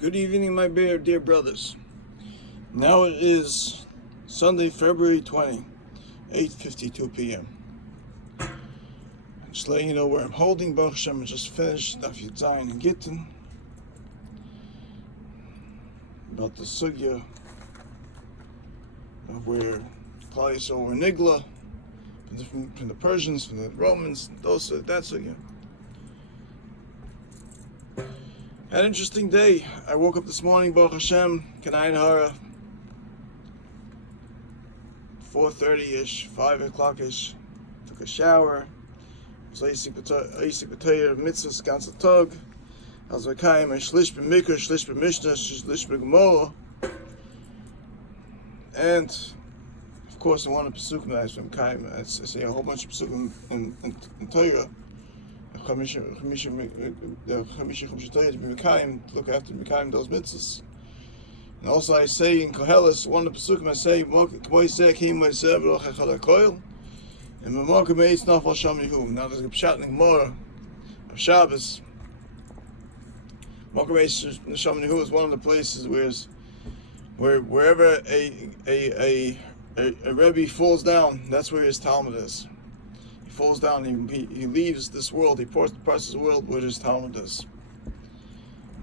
Good evening, my dear brothers. Now it is Sunday, February 20, 8:52 p.m. Just letting you know where I'm holding. Baruch Hashem, I just finished Daf Yud Zayin and Gittin about the sugya of where Klal Yisrael were nigla from the Persians, from the Romans, that sugya. Had an interesting day. I woke up this morning, Baruch Hashem, Kanayin Hara, 4:30-ish, 5 o'clock-ish. Took a shower. So I used to B'tayir, Mitzvahs, Ganze Tag. I was Mekayim, Shlish B'Mikra, Shlish B'Mishnah, Shlish B'Gemara. And, of course, I wanted Pesukim that I was from Mekayim. I say a whole bunch of Pesukim in Torah. The Chamisha Torah to be Mekayim, to look after Mekayim those mitzvahs. And also I say in Koheles, one of the Pesukim I say, and now there's a Pshat in the Gemara of Shabbos. Nesham is one of the places where wherever a Rebbe falls down, that's where his Talmud is. He falls down, he leaves this world, he passes the world where his Talmud is.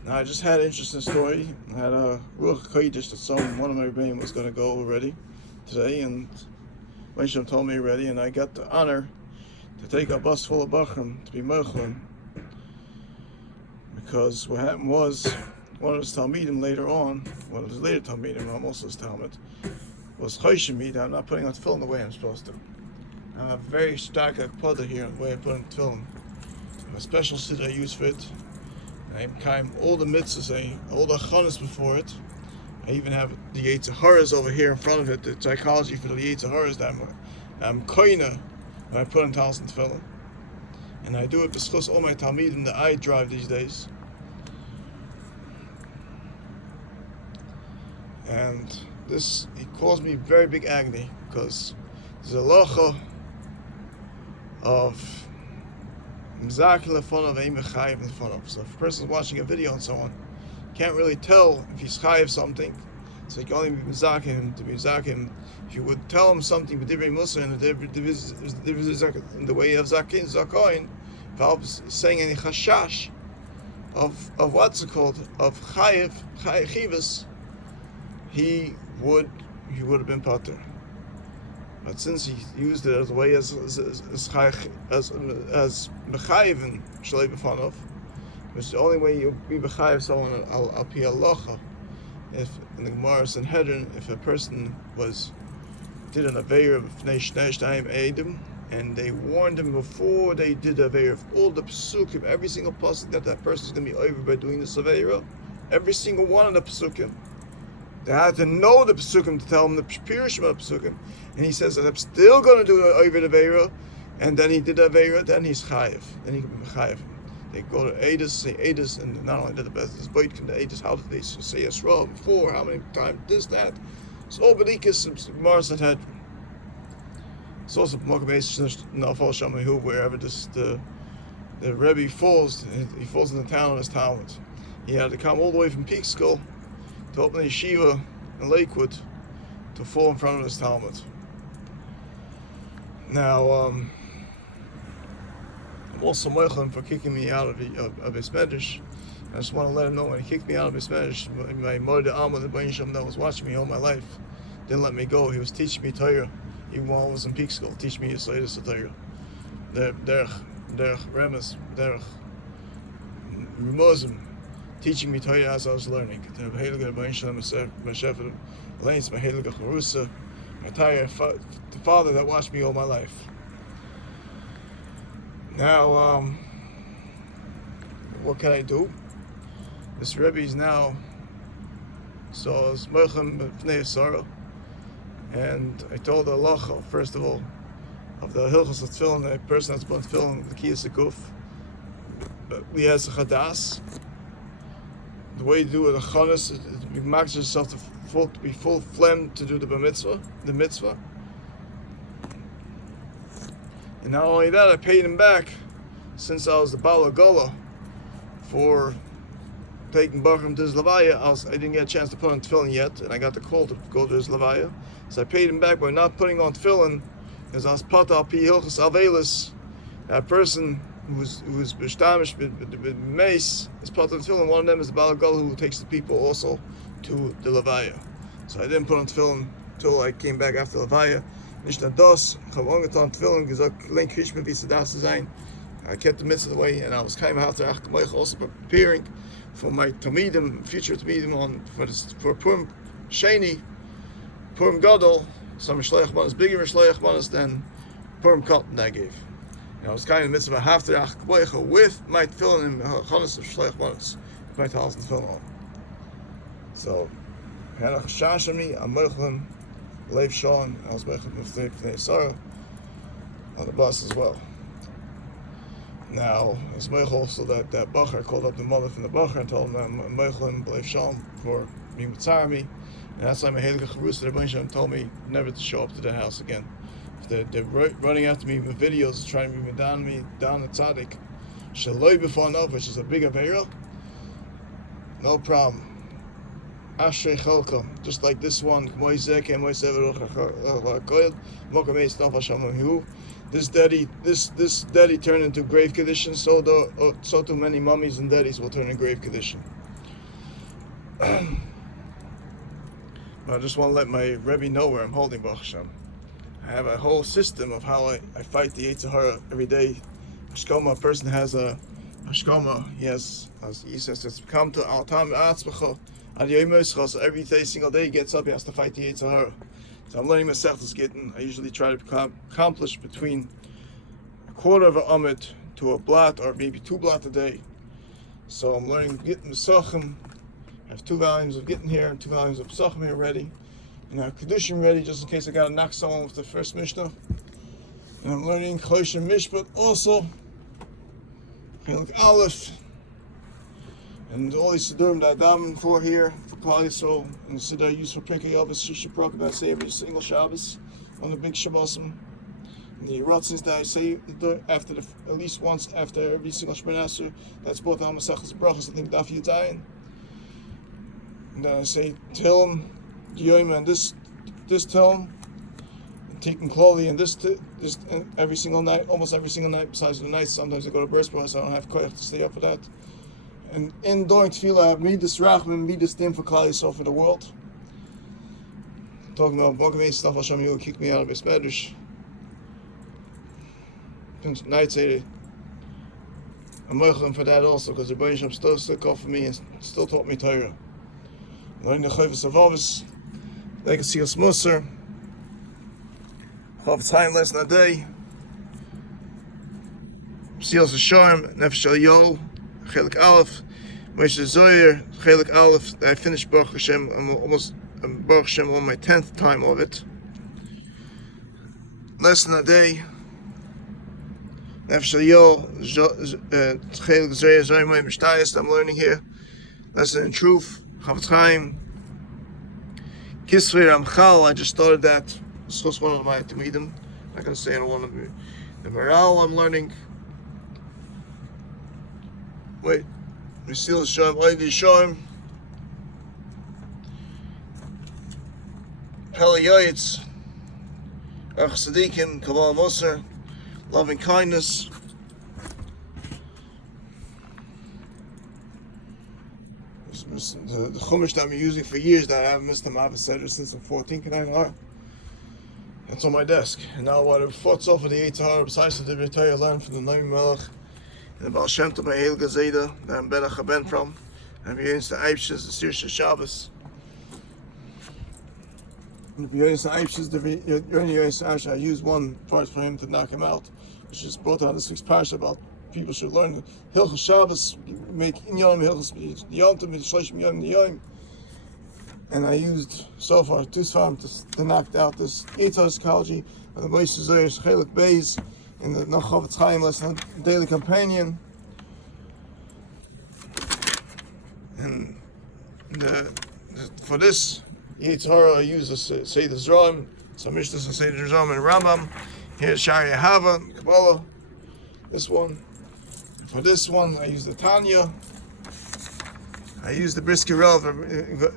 Now I just had an interesting story. I had a Ruach Kodesh that one of my Rebbeim was going to go already today, and Moshe told me already, and I got the honor to take a bus full of Bachrim to be Merchlim, because what happened was, one of his Talmidim later on, one of his later Talmidim, almost his Talmud, was Hoizen. I'm not putting on tefillin the way I'm supposed to. I have a very stark akpada here, the way I put on tefillin. I have a special siddur I use for it. I climb all the mitzvahs, all the chanas before it. I even have the Yetzer Haras over here in front of it, the psychology for the Yetzer Haras that I'm koina when I put on talis and tefillin. And I do it b'schus all my talmidim that I drive these days. And this, it caused me very big agony, because there's a halacha of mzaki lefonav ve'im mechayev lefonav. So if a person's watching a video and so on, can't really tell if he's chayev something. So you can only be mizaki him to be mizaki him. If you would tell him something with divrei musa in the way of zakin zakoin, without saying any chashash of what's it called, of chayev chivas, he would have been pater. But since he used it as a way as mechayev and shalei b'fanov, which is the only way you be mechayev someone al pi halacha. If in the Gemara Sanhedrin, if a person did an aveir of nisht edim, and they warned him before they did the aveir of all the pesukim, every single pasuk that person is going to be over by doing this aveir, every single one of the pesukim, they had to know the pesukim to tell him the pirushim of the pesukim. And he says that I'm still going to do the over the aveir, and then he did the aveir, then he's chayev, then he can be chayev. They go to Edis, say Edis, and not only did the best, this boy can Edis, how did they say Yisrael before, how many times, this, that. It's all Bedikas, Mars and Hedron. It's also Mokabesh, Nafal Shamahu, wherever the Rebbe falls, he falls in the town of his Talmud. He had to come all the way from Peekskill to open a yeshiva in Lakewood to fall in front of his Talmud. Now, I'm also moichel for kicking me out of his medrash. I just want to let him know when he kicked me out of his medrash, my mother Alma, the Bain that was watching me all my life, didn't let me go. He was teaching me Torah, even while I was in peak school, teaching me his latest Torah. Derech Remes, Derech Remozim, teaching me Torah as I was learning. The father that watched me all my life. Now, what can I do? This Rebbe is now, so it's Mechem B'nei Sarah, and I told the halacha, first of all, of the Hilchos of Tefillin, the person that's born Tefillin, the Kiyas Sekuf, he has a Chadas. The way you do it, the Chanas, you max yourself to be full phlegm to do the mitzvah. And not only that, I paid him back, since I was the Bala Gola, for taking Bachram to his Levaya, I didn't get a chance to put on tefillin yet, and I got the call to go to his Levaya. So I paid him back by not putting on tefillin, because I was pata pi hilchos avelis. That person who's b'shtamish b'meis is pata on tefillin. One of them is the Balagol who takes the people also to the Levaya. So I didn't put on tefillin until I came back after Levaya. Nisht das, ich habe angetan tefillin, gesagt, klein krishma wie sie das zu sein. I kept the mitzvah away, and I was kind of after also preparing for my Talmidim, future Talmidim for Purim Sheni, Purim Gadol. Some Shleich Manas, bigger Shleich Manas than Purim Cotton I gave. And I was kind of the mitzvah after with my tefillin and Chanas of Shleich Manas, my talis and tefillin on. So, I had a chash on me, I'm Meichlim, Lev Sean, I was Meichlim with Fnei Sarah on the bus as well. Now, it's Meichel, so that Bacher called up the mother from the Bacher and told him I'm Meichel and Lev Sean for being with me. And that's why my Heilige Charus, the Rebbeinu Shalom told me never to show up to the house again. If they're running after me with videos, trying to bring me down the tzaddik, Shaloi before enough, which is a big avera, no problem. Ashrei Chalka, just like this one, this daddy turned into grave condition, so too many mummies and daddies will turn in grave condition. I just want to let my Rebbe know where I'm holding Baruch Hashem. I have a whole system of how I fight the Yetzer Hara every day. A person has a shkoma, he says to come to al tam atzmacha ad yom so every single day he gets up, he has to fight the Yetzer Hara. So I'm learning Masechtas Gittin. I usually try to accomplish between a quarter of an amud to a blot, or maybe 2 blot a day. So I'm learning Gittin Pesachim. I have 2 volumes of Gittin here and 2 volumes of Pesachim here ready. And I have Kedushim ready just in case I got to knock someone with the first Mishnah. And I'm learning Choshim Mishpat also. Chelik Aleph. And all these Siddurim that I daven for here, for Klal Yisrael, and the Siddur I use for Pirkei Avos, Shishaprak, that I say every single Shabbos, on the big Shabbosim. And the Ratzins that I say after at least once after every single Shemona Esrei, that's both on Masechtas Brachos, I think Daf Yudayin. And then I say Tehillim, Yom, and this Tehillim, and Tikkun Klali, and this every single night, almost every single night, besides the nights. Sometimes I go to Burst Bar, so I don't have koyach to stay up for that. And during Tefillah, I have Midas Rachman, Midas Dim for Klal Yisrael for the world. Talking about Bogavay stuff, Hashem, you will kick me out of his medrash. Night say I'm Meichlim for that also, because the Rebbeinu Shalom still called for me and still taught me Torah. Learning the Chovos Avavos, Legacy of Musar, Chofetz Chaim lesson a day, Seals of Sharm, Nefesh Eliyol, Chelik Aleph, Moshe Zoyer, Chelik Aleph. I finished Baruch Hashem. I'm Baruch Hashem on my 10th time of it. Lesson a day. Nefesh Eliyol, Chelik Zoyer, Zoyer Moed Mishtayis. I'm learning here. Lesson in Truth. Chofetz Chaim. Kisvei Ramchal. I just started that. This was one of my Talmidim. I'm not going to say I don't want to be. The morale I'm learning. Wait, we still show him, Oidi show him. Pele Yoyitz, Ach Sadikim, Kabbalah Moser, loving kindness. The Chumash that I'm using for years that I haven't missed the Mavis Seder since I'm 14, can I? It's on my desk. And now what I've fought so for the Yetzer Hara, besides the Divrei I learned from the Nomi Melech, and the Baal Shem Tov, my Heilige Zayda, that I'm Belach Ben from, and if you're into Eibshes, the Sirsha Shabbos. And if you're into Eibshes, I use one part for him to knock him out, which is brought out this week's parsha about people should learn Hilchos Shabbos, make in Yom Hilchos Yom Tov, Shloshim Yom Yom. And I used so far 2 Sfarim to knock out this Yetzer Hara psychology, and the Moshe Zoyer Chelik Beis, in the Chofetz Chaim lesson, Daily Companion, and for this Yetzer Hara I use the Seder Zram, some Mishnahs and Seder Zram and Rambam. Here's Shari Hava, Kabbalah. This one. For this one I use the Tanya. I used the Briskerel of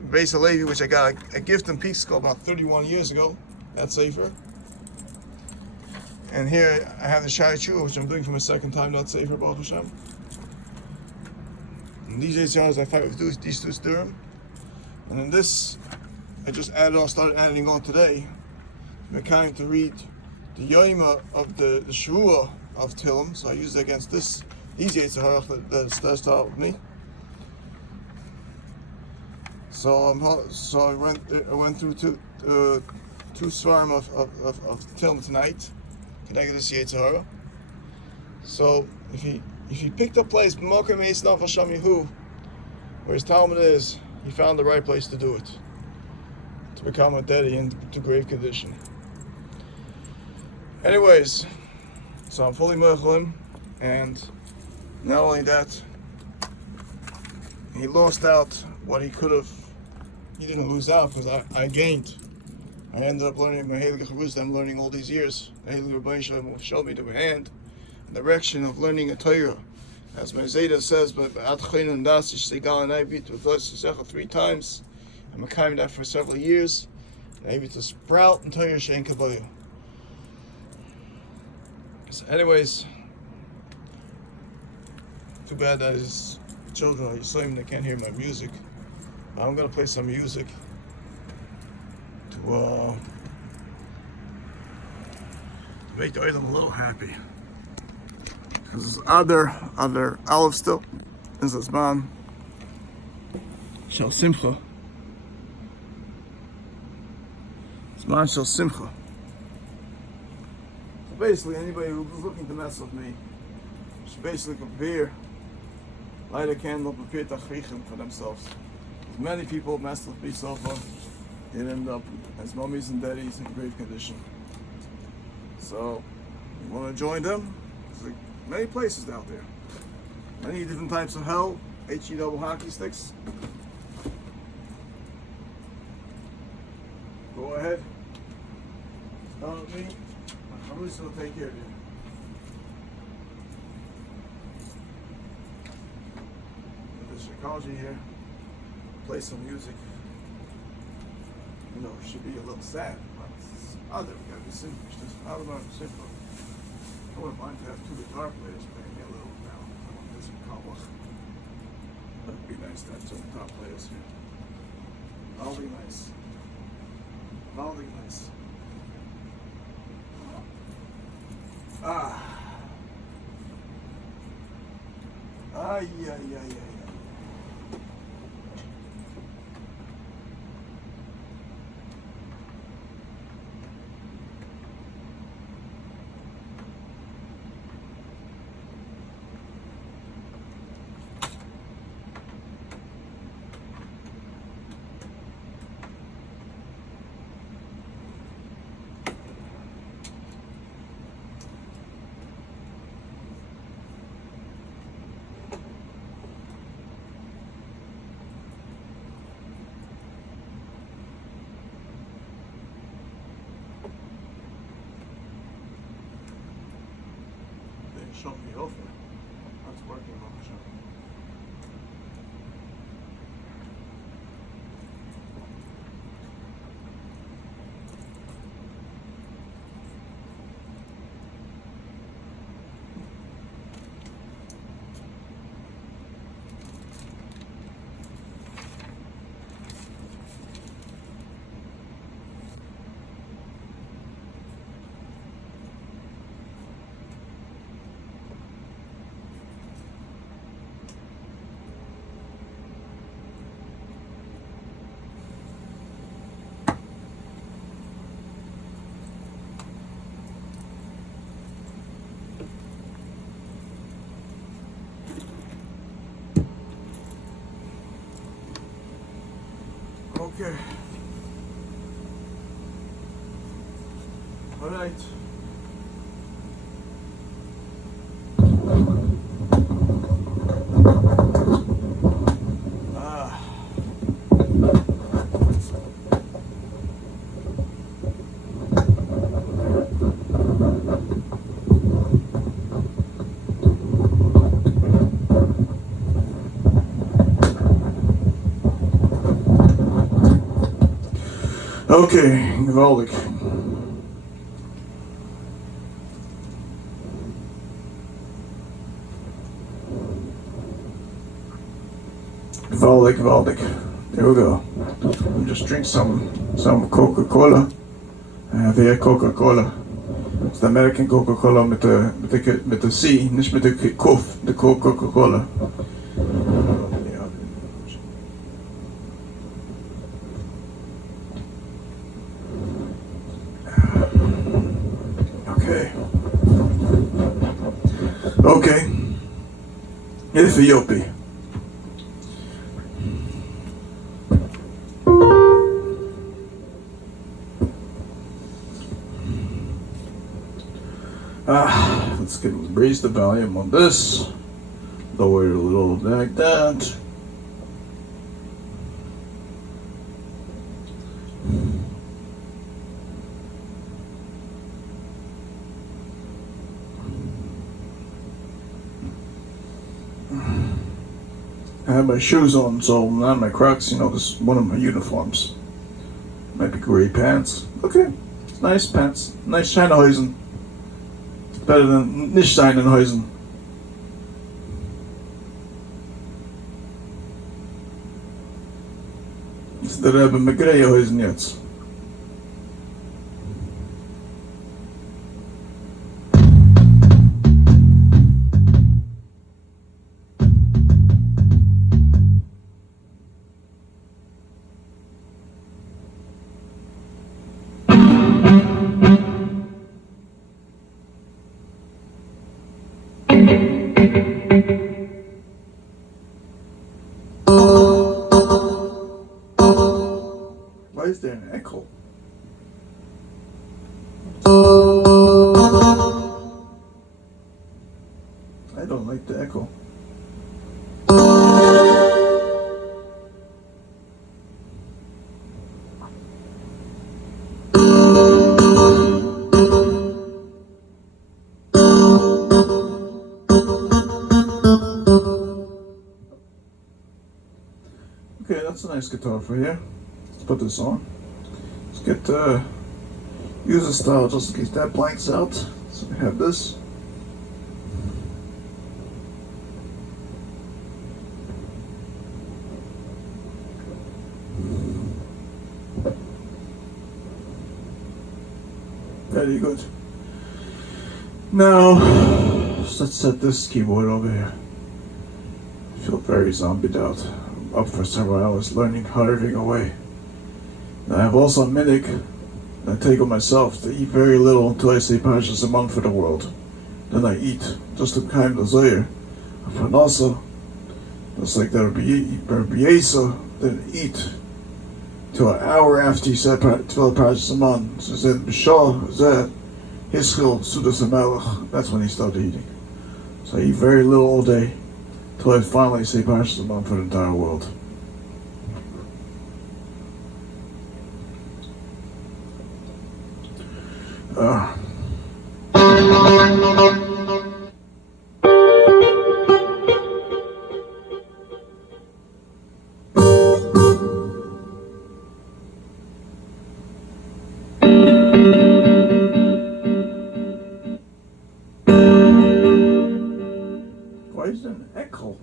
Beis Halevi, which I got a gift in Peekskill about 31 years ago. That's safer. And here I have the Shai Chua, which I'm doing for my second time, not safer, Baruch Hashem. And these 8 jars I fight with these 2 sturim. And then this, I just started adding on today. I'm kind to read the Yoima of the Shavua of Tillim, so I use it against these Yitzharach that start with me. So I went through two svarim of Tillim tonight. Connected this Yitzharach. So if he picked up place B'Mokem Eis Nafal Sham Yehu, where his Talmud is, he found the right place to do it, to become a dedi into grave condition. Anyways, so I'm fully mechulim, and not only that, he lost out what he could have. He didn't lose out because I gained. I ended up learning my Heilige wisdom, learning all these years. The Heilige Rebbeinu Shalom showed me the hand, the direction of learning a Torah. As my Zayda says, but at Chayin Das Yishsegal and I beat with Secha 3 times. I'm a that for several years. And I beat to sprout and Torah Shein Kabbalah. So anyways, too bad that his children are Yisraelim, they can't hear my music. I'm gonna play some music to make the item a little happy. Because other olive still is this man Shel Simcha. It's man Shel Simcha. So basically, anybody who's looking to mess with me should basically prepare, light a candle, prepare tachrichim for themselves. Many people messed with me so far. They end up as mummies and daddies in grave condition. So, you want to join them? There's like many places out there. Many different types of hell. HE double hockey sticks. Go ahead. Start with me. I'm just going to take care of you. With the psychology here. Play some music. You know, it should be a little sad, but it's other. We gotta be simple. Just out of our simple. I wouldn't mind to have 2 guitar players playing me a little now. I want this Kalach. That'd be nice to have 2 guitar players here. That'll be nice. That'll be nice. Yeah. Show me over. That's working on the show. Okay. All right. Okay, geweldig. Geweldig, geweldig. There we go. We'll just drink some Coca-Cola. Weer Coca-Cola. It's the American Coca-Cola met de C, niet met de kof, de Coca-Cola. Okay. Even joppie. Let's raise the volume on this. Lower it a little like that. I have my shoes on, so not my Crocs. You know, this is one of my uniforms. Might be gray pants. Okay, nice pants. Nice shiny hoizen. Better than nisht and hoizen. Instead of having my gray hoizen yet. Why is there an echo? I don't like the echo. Okay, that's a nice guitar for here. Let's put this on. Let's get user style just in case that blanks out. So we have this. Very good. Now, let's set this keyboard over here. I feel very zombied out. I'm up for several hours learning carving away. Now, I have also a minute I take on myself to eat very little until I say Parshas a month for the world. Then I eat, just to kind of Zoyer. And also, just like the Rabbi Yesa, then eat till an hour after he said 12 Parshas a month. So he said, B'shah, Zeh, Hiskil, Sudas HaMelech. That's when he started eating. So I eat very little all day till I finally say Parshas a month for the entire world. Why is there an echo?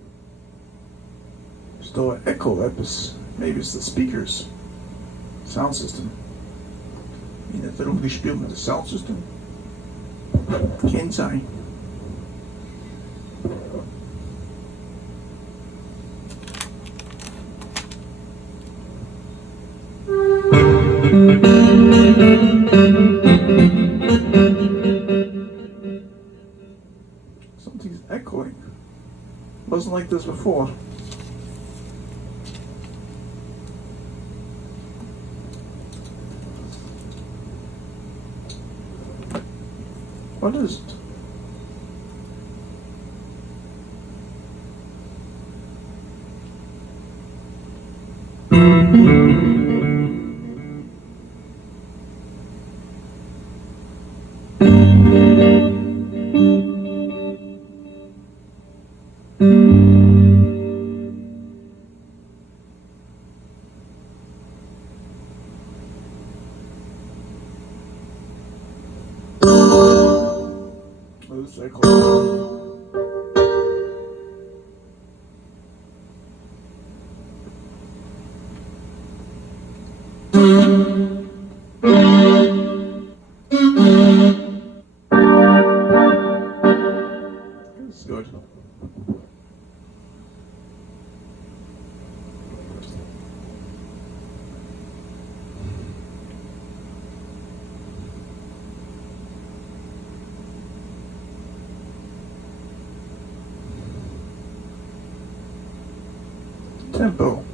Still an echo. Maybe it's the speakers. Sound system. Je hebt erom gespeeld met de sound system. Kan zijn. Something's echoing. Wasn't like this before. What is it? tempo.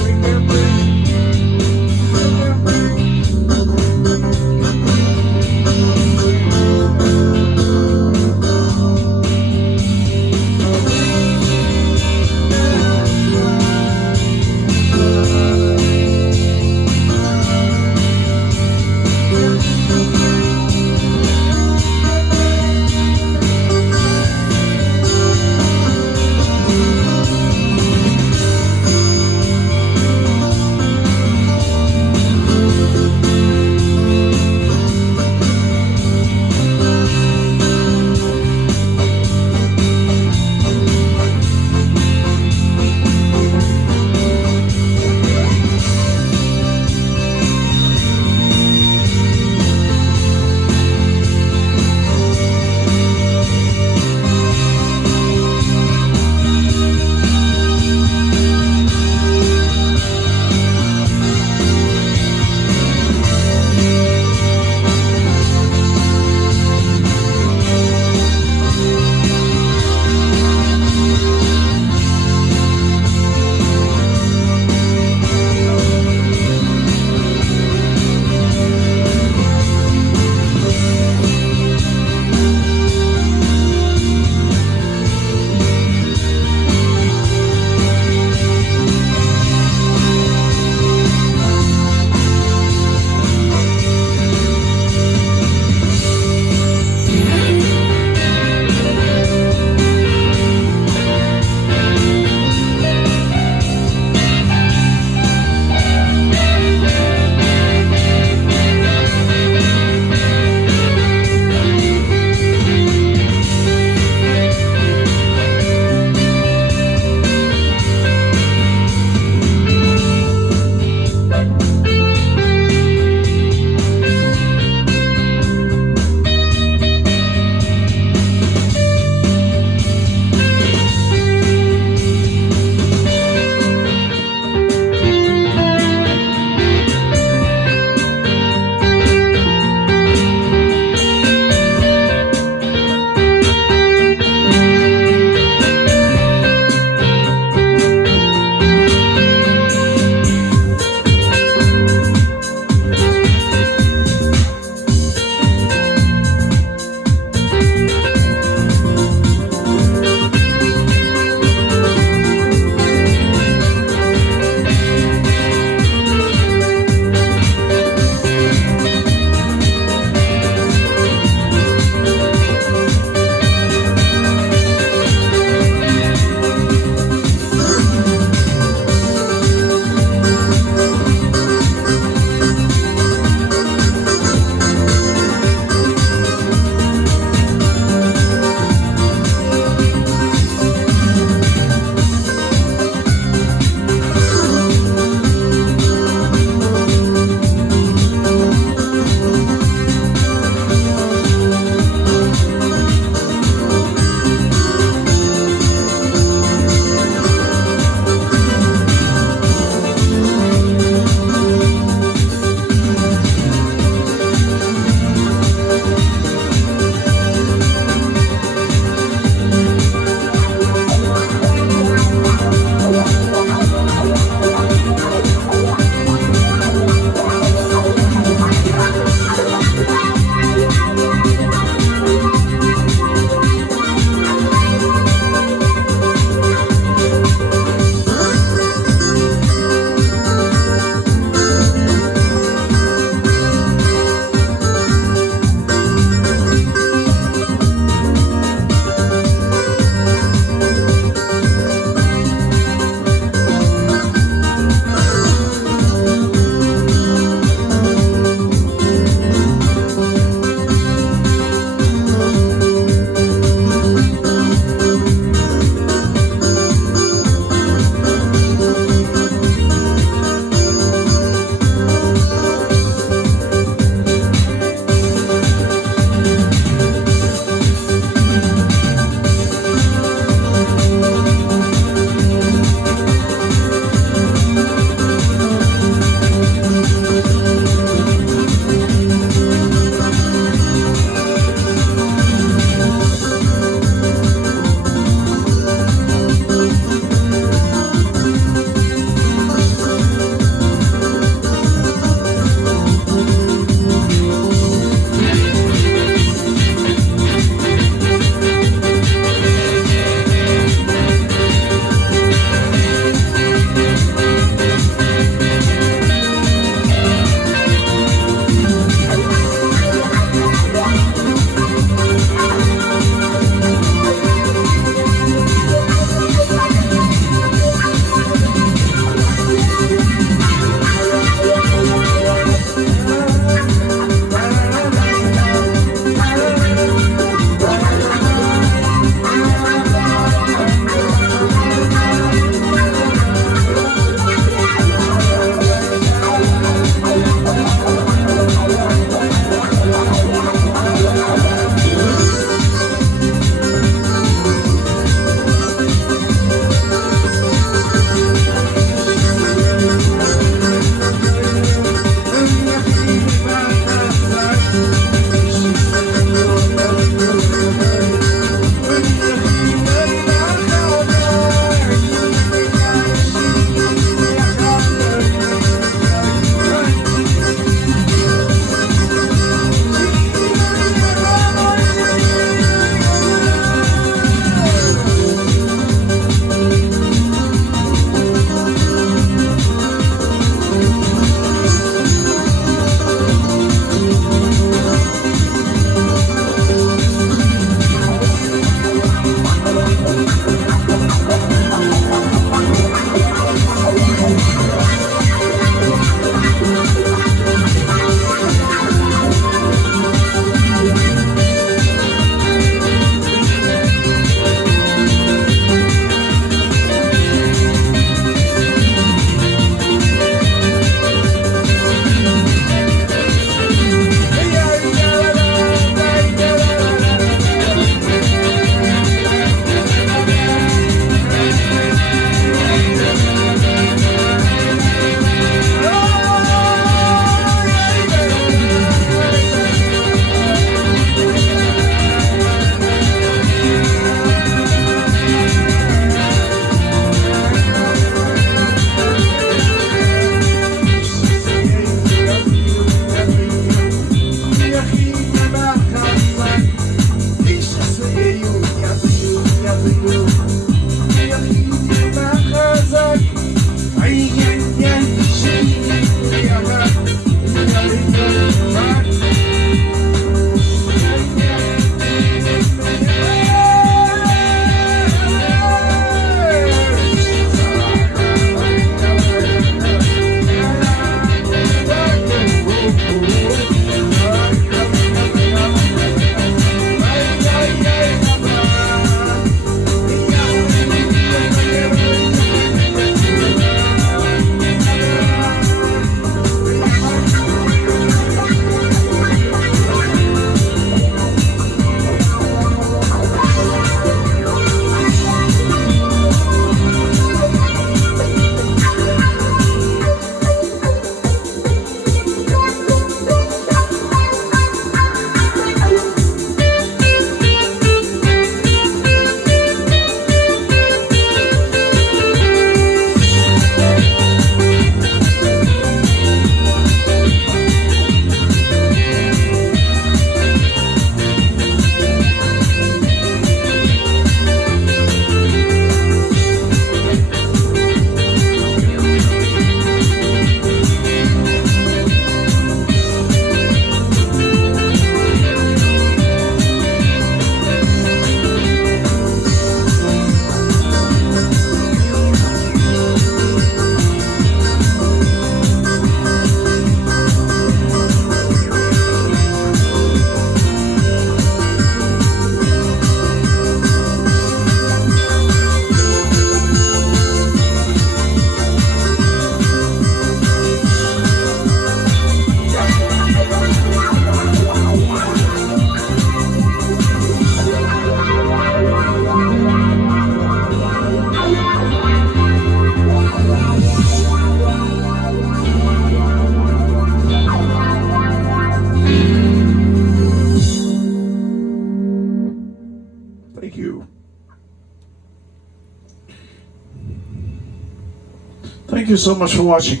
you so much for watching.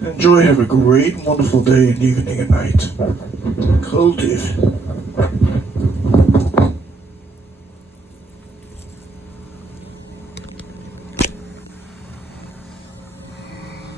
Enjoy, have a great, wonderful day and evening and night. Kultiv.